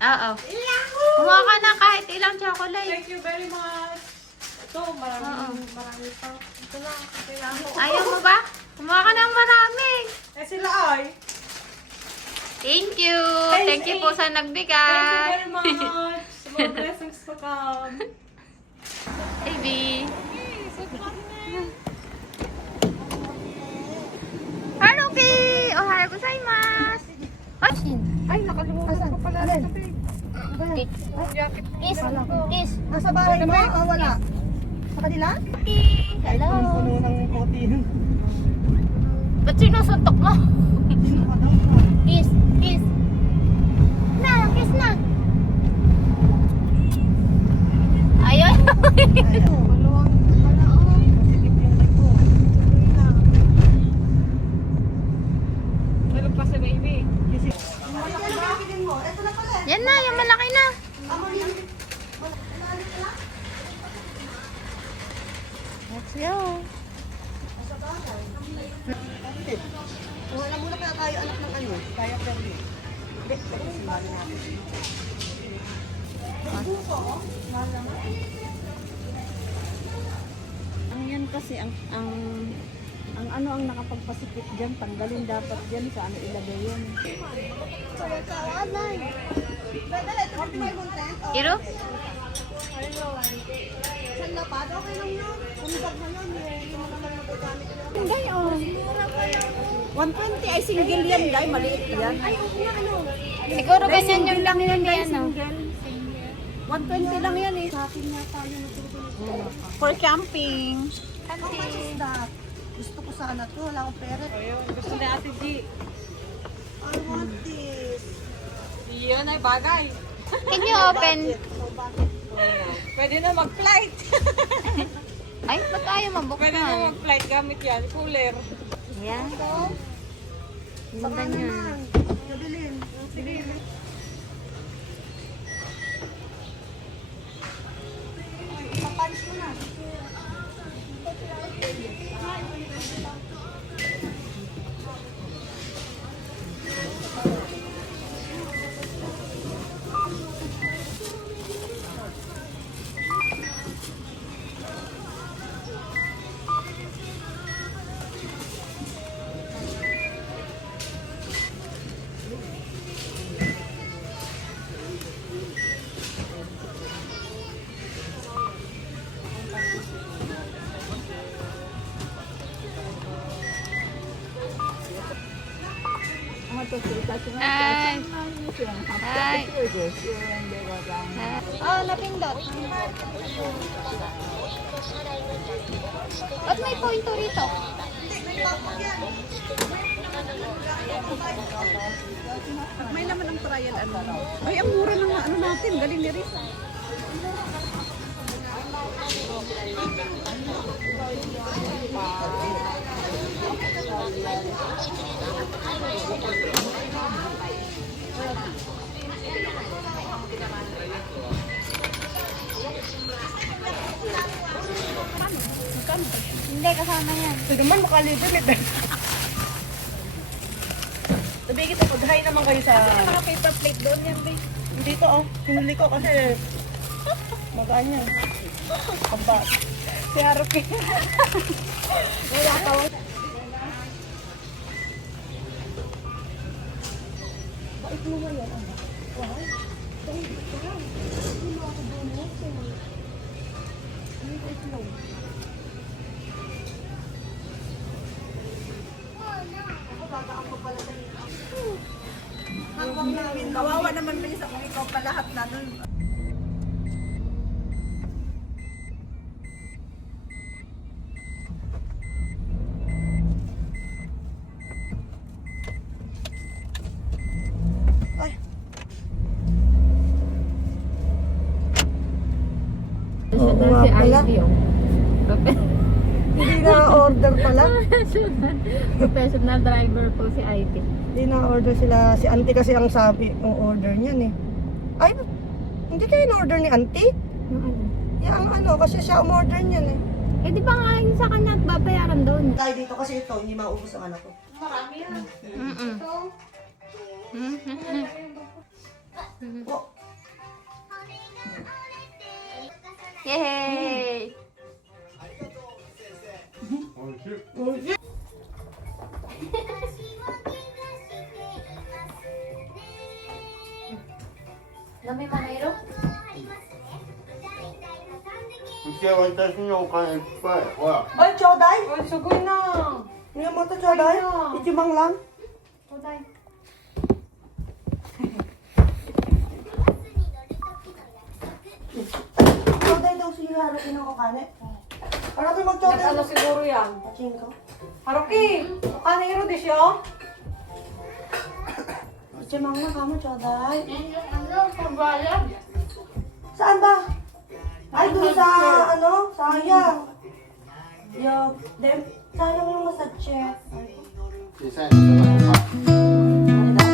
Oo. Kumuha ka na kahit ilang chocolate. Thank you very much. Ito, marami pa. Ito lang, kailangan ko. Ayaw mo ba? Kumuha ka ng marami. Eh sila ay. Thank you. Thank you po sa Thank you nagbigay. very much. More blessings to come. Baby. Haruki! Ohayou gozaimasu. Ay, nakalimutan ko pala. Kiss. Kiss. Nasa bahay mo o wala? Sa kanila? Hello. Puno ng kotin. Ba't sinusuntok mo? Kiss. Kiss. Na, kiss na. Ayun. Maluwang pala oh. Masikip yung leg ko. Meron pa si baby. Ito na pala. Yan na, yung malaki na. Let's go. Wala muna kaya tayo anak ng ano. Kaya perli. Simali natin. Ang yan kasi ang ano ang nakapagpasikip dyan, tanggalin dapat dyan sa ano ilagay yun. Iro? Saan lapad? Okay lang yun. Umisag mo yun. Hindi mo naman magagamit yun. Hindi oh. 120 ay single yan guys. Maliit yan. Ay ano. Siguro ganyan yung lang yun yan. Single. 120 lang yan eh. Sa akin yata yun. For camping. How much is that? Gusto ko sana to. Wala akong pera. Ayun, gusto ni Ate G. I want this. Yun ay bagay. Can you open? Pwede na mag-flight. Ay, ba't ayaw Pwede na mabuksan? mag-flight gamit yan. Cooler. Yan. Ganda niya. Kabilin. Sige. Papunch mo na. Hi. Hi. Oh, napindot. Ba't may pointo rito? May naman ang trial ano. Ay, ang mura ng ano natin. Galing ni Risa. Hindi, kasama yan. Ito naman makalibre. Bigit ako, hi naman kayo sa... Mga paper plate doon yan, babe. Dito, oh. Hinuli ko kasi... Magaan yan. Kambat. Si Haruki. Wala ka. Bait mo nga yan, ano? Why? Bait ka lang. Hindi mo ako bunot. Hindi ko itlog. Ako, tataan ko pala sa ito. Hanggang namin. Kawawa naman bilis ako ikaw pa lahat na nun. Oo nga si pala. Ivy, oh. Hindi na order pala. Professional driver po si Ivy. Hindi na order sila. Si auntie kasi ang sabi ng order niyan eh. Ay, hindi kayo in-order ni auntie? Yeah, ang ano, kasi siya umorder niyan eh. Eh di ba nga yun sa kanya at babayaran doon? Tayo dito kasi ito, hindi maubos ang anak ko. Marami yan. Mm-mm. Oh, Yay! Dami manayro? 今天私のお金いっぱい。ほら。 ay, choday! Ay, sugoy na. Hindi mo ito choday? Itimang lang. Tuday. Choday daw si Haruki ng kokane. Para natin mag-choday. Nag-ano siguro yan? Paching ko. Haruki, kaniro di siya? Itimang lang kamo, choday. Ano? Pagbayad? Saan ba? Ay, doon sa, ano, sayang. Yo, dem, sayang lang sa check. 小さいのとか。 Ano daw?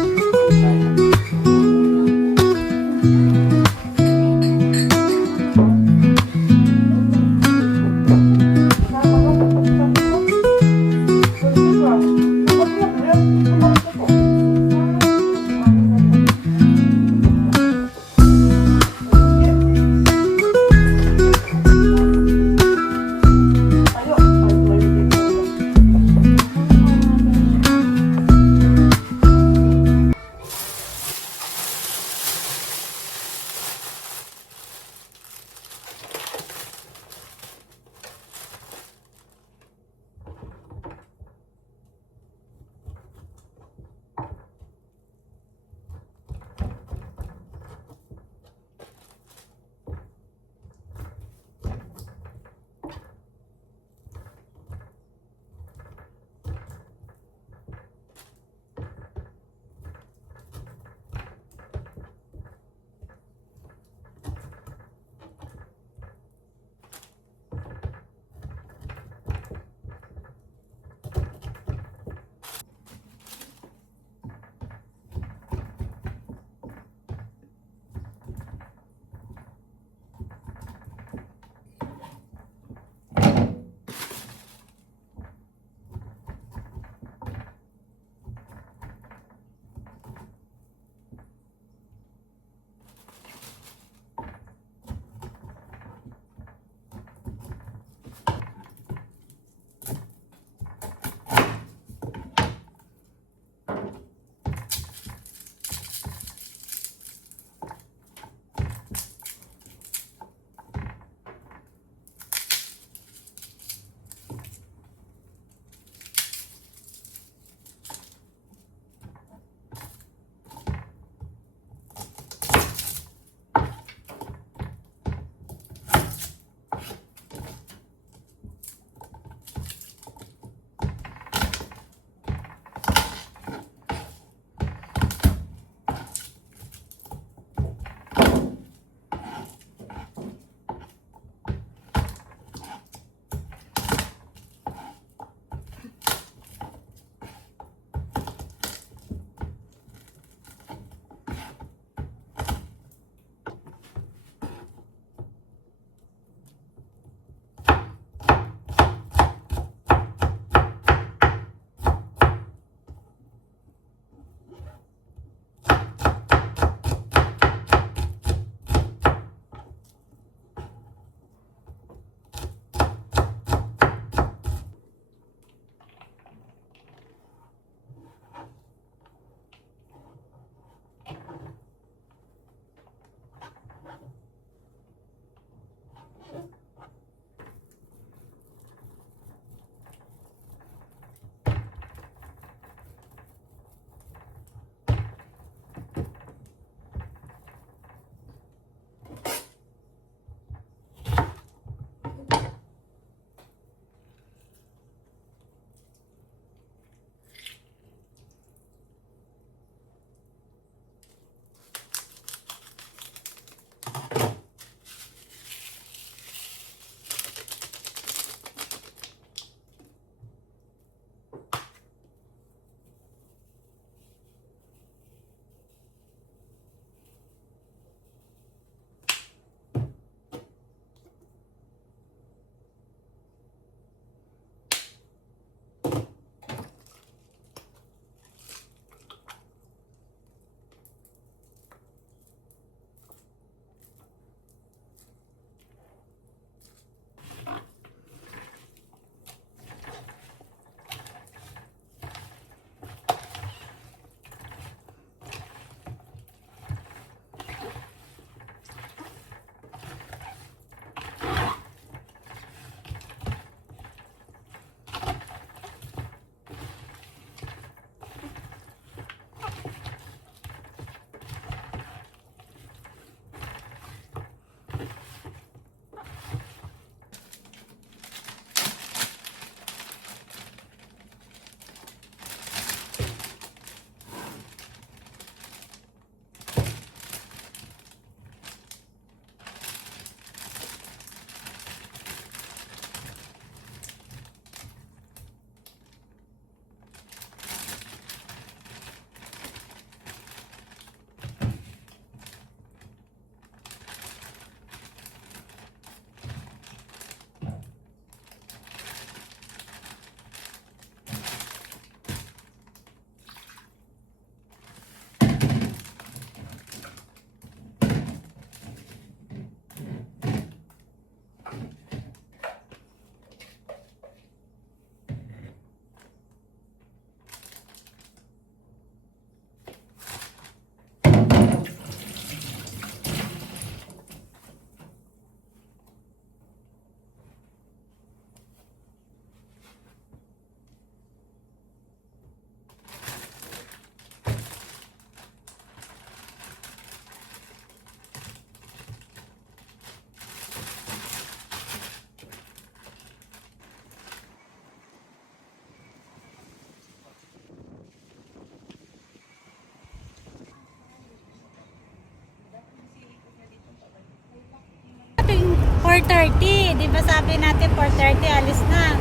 4:30. Di ba sabi natin 4:30 alis na.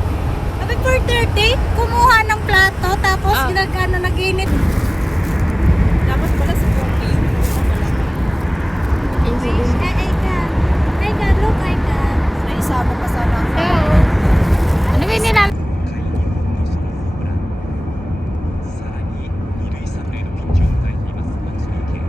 Sabi 4:30, kumuha ng plato tapos ginagano naginit. Dapat pala sa coffee. Ay ka, look, ay ka. Naisama pa sana. Ano ba nila? さらに二塁三塁のピンチを迎えています町野健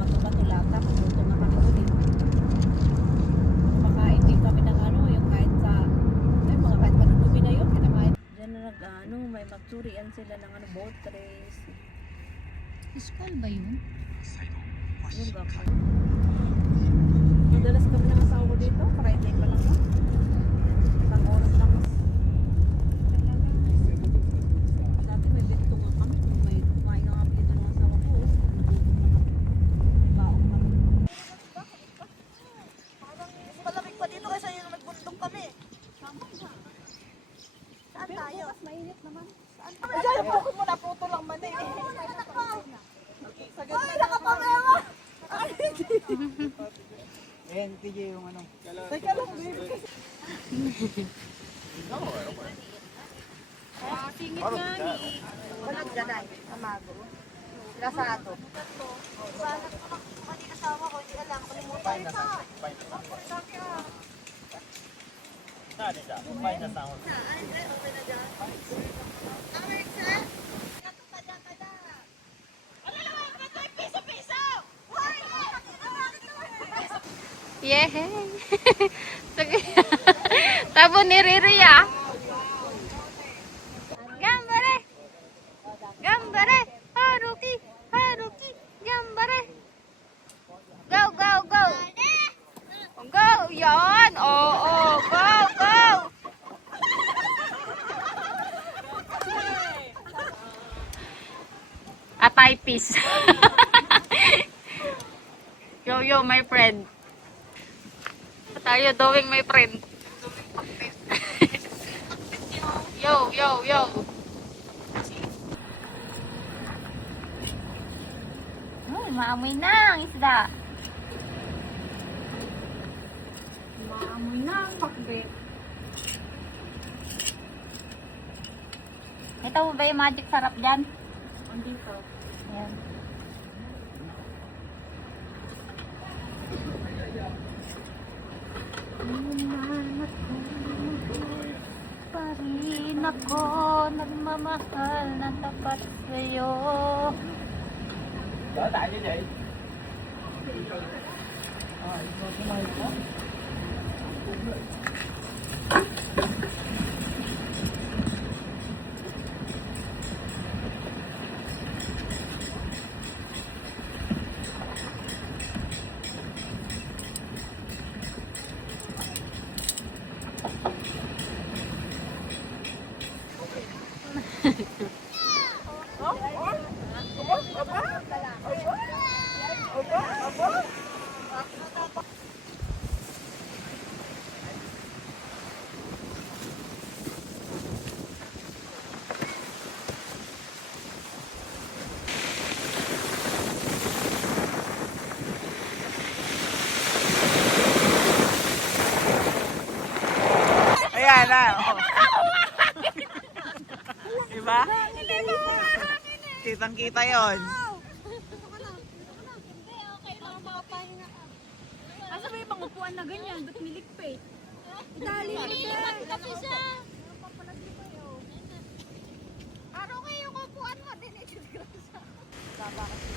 Bato-bato lata, magluto na kami doon eh. Kumakain din kami ng ano, yung kahit sa, ay mga kahit panudumi na yun, kinakain. Diyan na ano, may magsurian sila ng ano, boat race. School ba yun? Yung gapon. Madalas kami ng asawa ko dito, Friday pa lang. Isang oras lang. Dati may bento nga kami, kung may kumain na kami dito ng asawa ko. Nagutom na kami. May baong kami. Malamig pa dito kasi yung nagbundok kami. Saan tayo? Mainit naman. Saan tayo? Diyan, yung bukod mo na puto lang man eh. Ay, nakapamewa! Ayan, TJ yung ano. Teka lang, baby. Singit nga ni. Walang ganay, amago. Lasado. Sana ko kanina asawa ko, hindi alam, kalimutan na. Yehey! Tabo ni Riri ah. Gambare! Gambare! Haruki! Haruki! Gambare! Go, go, go! Go! Yan! Oo! Go, go! A typist. Yo, yo, my friend. What are you doing, my friend? Yo, yo, yo. Maamoy na ang isda. Maamoy na ang pakbet. Ito mo ba yung magic sarap dyan? Andito. Ayan. Pa rin ako nagmamahal na tapat sa'yo. Đó tại như vậy. Ayan na. Oh. Diba? Kitang-kita yon. Asa ba yung pangupuan na ganyan? Ba't milikpit? Idali mo dyan. Kasi siya. Araw kayo yung kupuan mo. Dinitsugrasa. Baba kasi.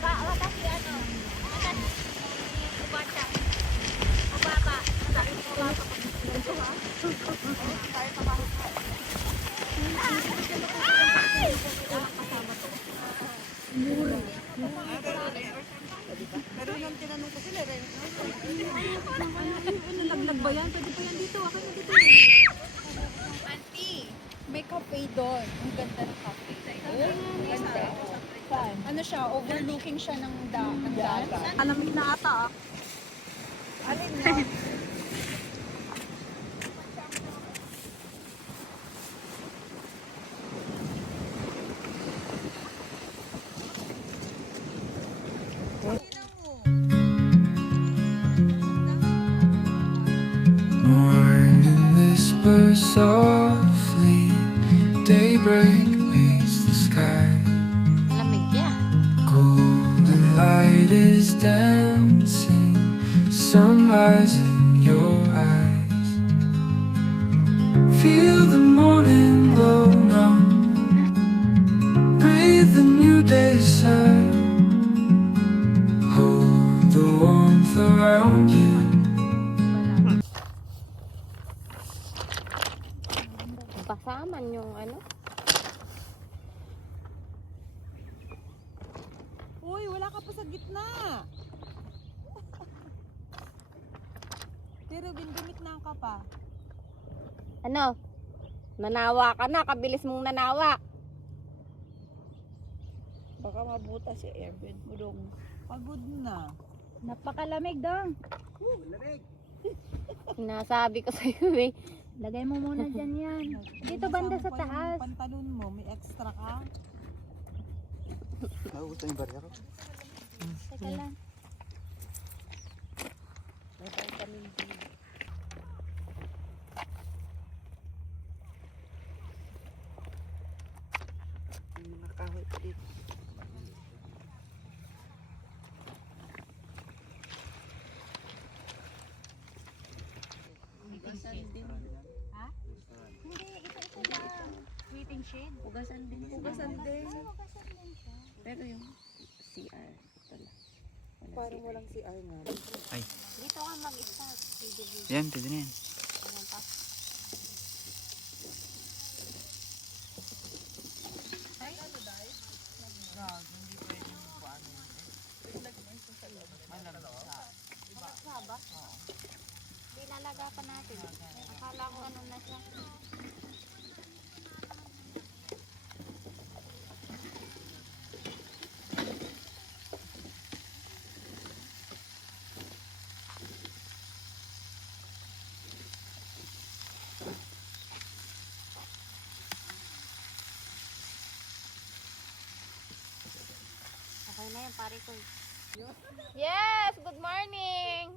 Baba kasi ano. Kubata. Kubaba. Sabi mo kubaba. Tayo sa bahay. Pero yung tinanong ko sila rin. Nalaglag ba yan? Pwede pa yan dito. Akin na dito. Auntie, May cafe doon. Ang ganda ng cafe. Ano siya, overlooking siya ng dagat. Alamig na ata. Alin yun? Morning whispers softly, daybreak meets the sky. Lamig yan. Golden light is dancing, sunrise in your eyes. Feel the morning glow now, breathe the new day's sigh. Hold the warmth around you. Pasaman yung ano. Uy, wala ka pa sa gitna. Pero binigitna ka pa. Ano? Nanawa ka na. Kabilis mong nanawa. Baka mabuta si airbed mo dong. Pagod na. Napakalamig dong. Sinasabi ko sa'yo eh. Lagay mo muna dyan yan. Dito banda sa taas. Pantalon mo, may extra ka. Nauuto yung barya ko. Teka lang. Nakahoy pa dito. Hindi, ito lang. Waiting shade. Ugasan din. Ugasan din. Pero yung CR. Parang walang CR nga. Dito ka mag-start. Yan, pwede na yan. Ilalaga pa natin. Akala ko ano na siya. Okay na yan, pare ko. Yes! Good morning!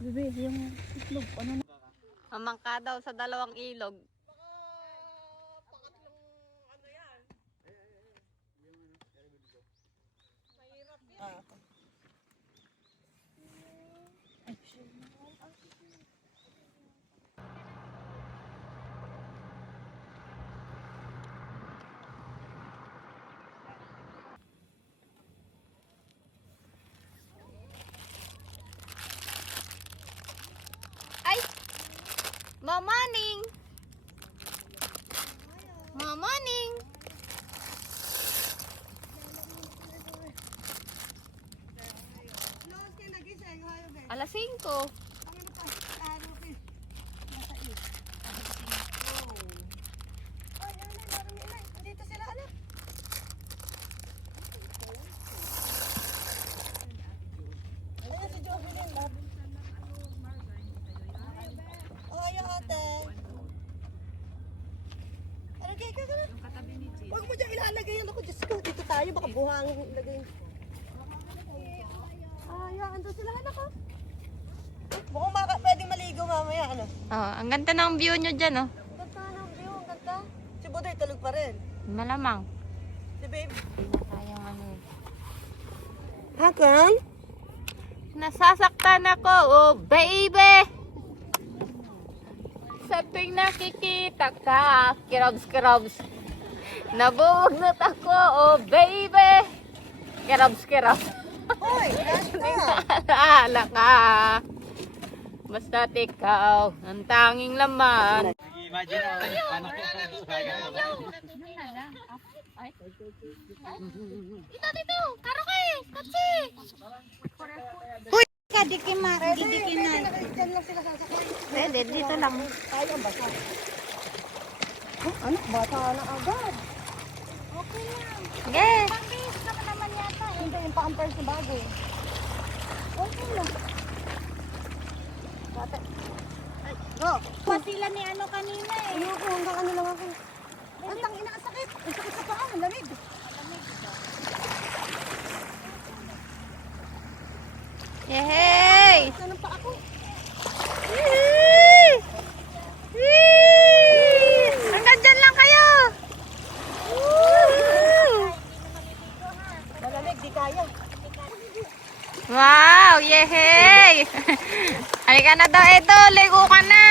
Bebe, yung itlog, ano na? Mamangka daw sa dalawang ilog. Ay! Morning! Morning! Alas 5. Huwag mo dyan ilalagay yan ako. Diyos ko, dito tayo. Baka buhangin ilagay. Ayaan doon sila. Anak ko. Mukhang pwedeng maligo mamaya. Ano? Oh, ang ganda ng view nyo dyan, oh. Ganda ng view. Ang ganda. Si Budoy tulog pa rin. Malamang. Si Babe. Hindi na kayang ano. Hakan? Nasasaktan ako, oh baby! Sa tuwing nakikita ka, kirabs-kirabs. Nabugnot ako, oh baby! Kirabs-kirabs. Hoy, Alaala ka. Basta't ikaw, ang tanging laman. Imagine mo, paano Dito, karaoke, tatsi. Dikinan. Pwede, dito lang. Ay, ang basa. Ano? Bata na agad. Okay lang. Sige. Pang-base naman yata eh. Hindi, yung pampers na bago. Okay lang. Bata. Ay, go. Pa sila ni ano kanina eh. Ayoko, hanggang ano lang ako. Ang tangina, ang sakit. Ang sakit sa paa, ang lamig. Yay! Saan ang paa ko? Hanggang dyan lang kayo! Malamig, di kaya. Wow! Yehey! Halika na daw, Edo. Ligo ka na!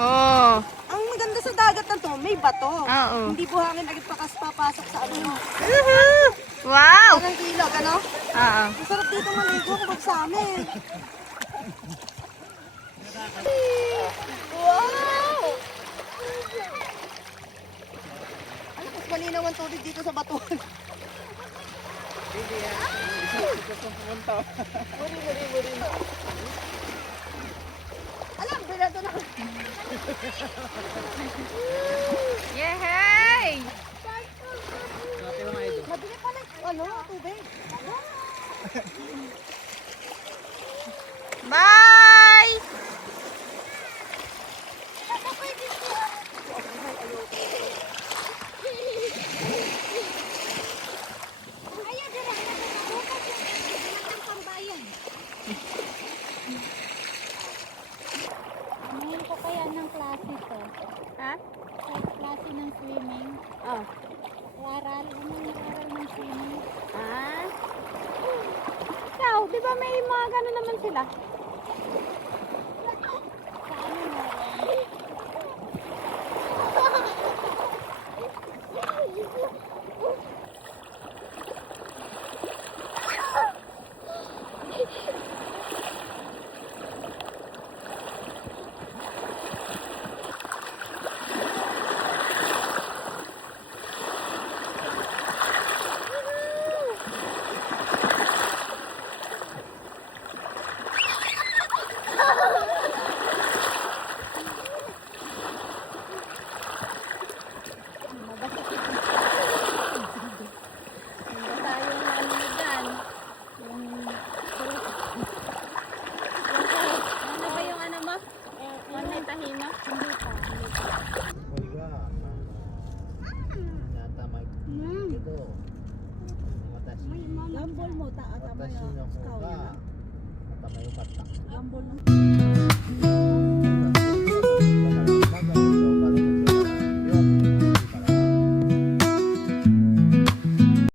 Oh. Ang maganda sa dagat na to, may bato. Oo. Hindi buhangin agad papasok sa ano. Woohoo! Wow! Parang ilog, ano? Oo. Ang sarap dito maligo kapag sa amin. Wow! Ano, mas malinaw ang tubig dito sa batuan. Muri. Alam, bilado na. Yehey! Mabili pala, ano, tubig. Bye! Ngayon ko kaya ng klase to. Ha? Klase ng swimming. Oh. Aral. Anong aral ng swimming? Ah? Ikaw, di ba may mga gano'n naman sila? Sa ano meron? Ano ba yung ano mo? Yung may tahina? Hindi pa. Gambol mo, tama yung scout. Gambol mo.